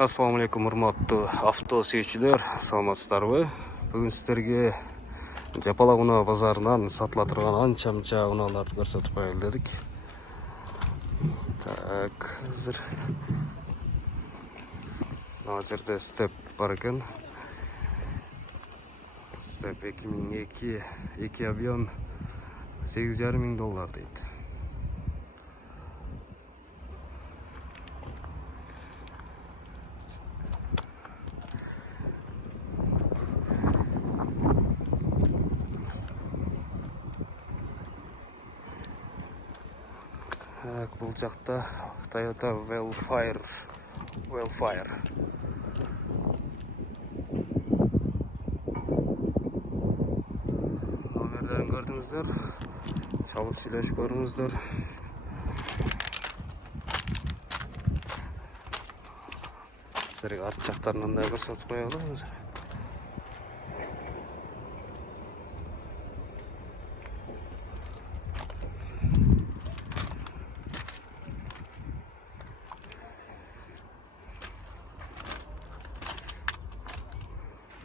Ассаламу алейкум, урматтуу авто сүйүүчүлөр, саламатсыздарбы? Бүгүн сиздерге Жапалак унаа базарынан сатыла турган анча-мынча унааларды көрсөтүп коелу дедик. Так, азыр мына жерде степ бар экен. Степ 2002, 2 объем $8,500 дейт. Бул жакта Toyota Wellfire. Номерлерин көрдүңүздөр. Чалып сүйлөшүп көрүңүздөр. Силерге арт жактарынан да көрсөтүп коелу.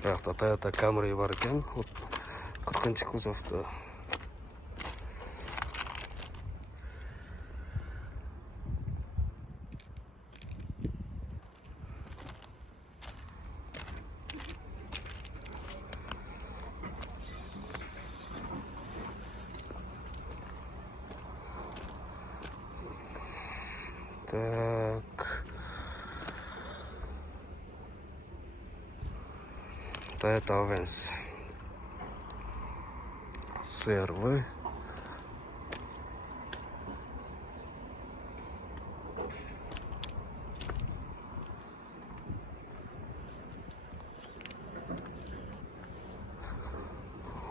Биракта Toyota Camry бар экен. 40-чы кузовдо. Так. Toyota Avensis. CR-V.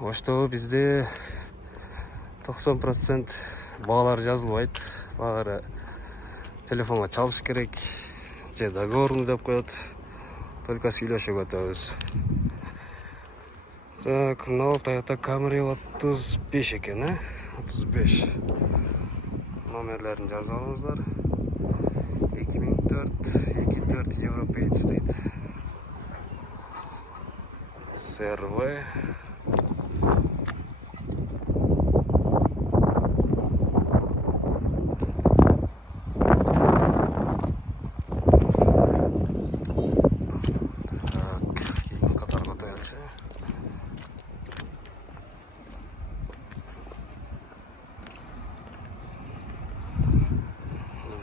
Ошто бизде 90% баалар жазылбайт. Баары телефонго чалыш керек, же договорун деп коет. Только сүйлөшүп өтөбүз. Так, мына Toyota Camry 35 экен, 35. Номерлерин жазып алыңыздар. 2004 Европеец дейт. CR-V.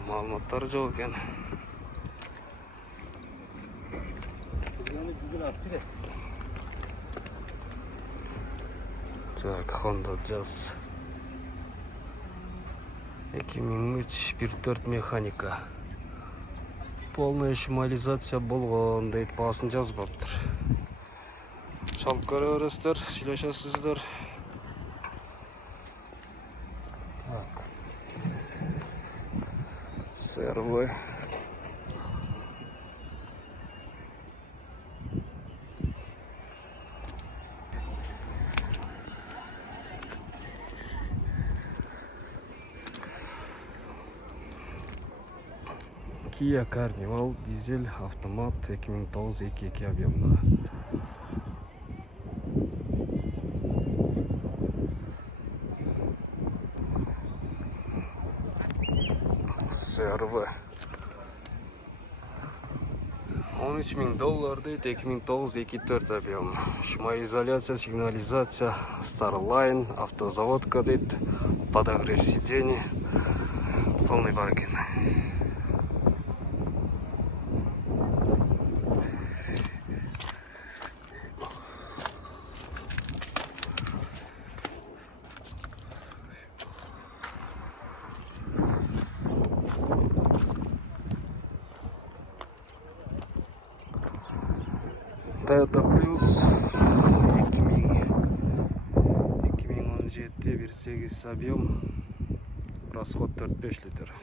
Маалыматтар жок экен. Так, Honda Jazz 2003 1.4 механика. Полная шумализация болгон дейт, баасын жазбаптыр. Чалып көрө бересиздер, сүйлөшөсүздөр. Так. CR-V. Kia Carnival дизель автомат 2009 2 объемда. CR-V. $13,000 дейт, 2009 2.4 объем. Шумоизоляция, сигнализация, Starline, автозаводка дейт, подогрев сидений, полный бар экен. Toyota Prius 2017 1.8 объем, расход 4-5 литр.